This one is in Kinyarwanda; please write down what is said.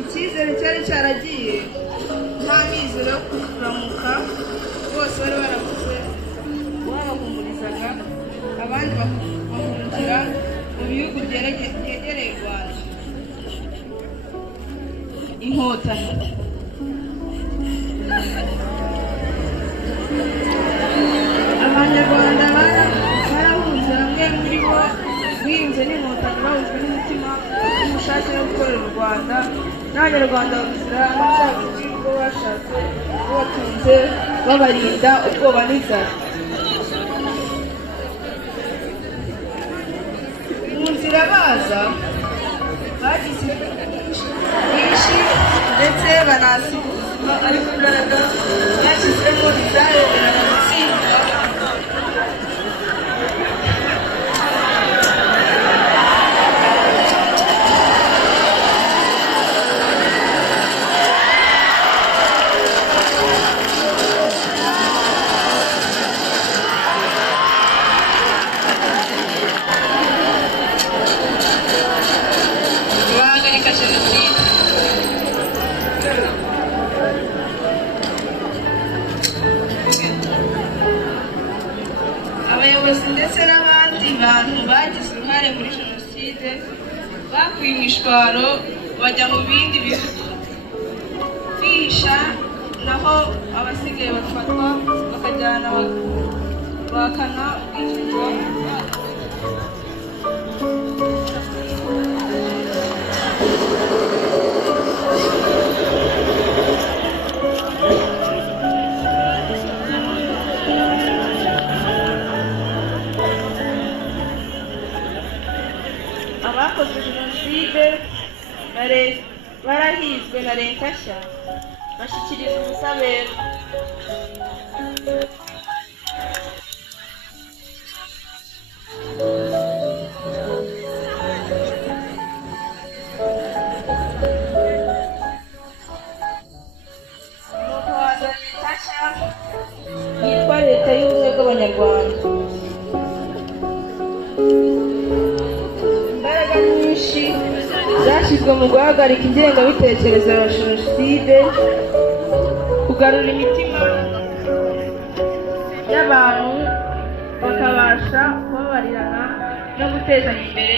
icyizere cyari cyaragiye, nta mizero yo kuramuka, bose bari barabuze uwabahumurizaga, abandi bahungira mu bihugu byegereye u Rwanda. Inkotanyi Abanyarwanda barahunze, bamwe muri bo biyunze n'inkotanyi bahujwe n'umutima n'ubushake no gukorera u Rwanda, n'Abanyarwanda babuzira amacakubiri ubwo bashatse babatunze babarinda ubwoba n'inzara. Mu nzira baza bagize byinshi ndetse banasiga ubuzima, ariko imbaraga bashyizemo ntizayoberana gutsindwa. Abayobozi ndetse n'abandi bantu bagize uruhare muri jenoside bakuye imishwaro bajya mu bindi bihugu kwihisha, naho abasigaye bafatwa bakajyana bakana kwicirwa. Abakoze jenoside barahizwe na leta nshya bashyikirizwa ubutabera. Nuko haza leta nshya yitwa Leta y'Ubumwe bw'Abanyarwanda. Imbaraga nyinshi zashyizwe mu guhagarika ingengabitekerezo ya jenoside, kugarura imitima y'abantu bakabasha kubabarirana no gutezanya imbere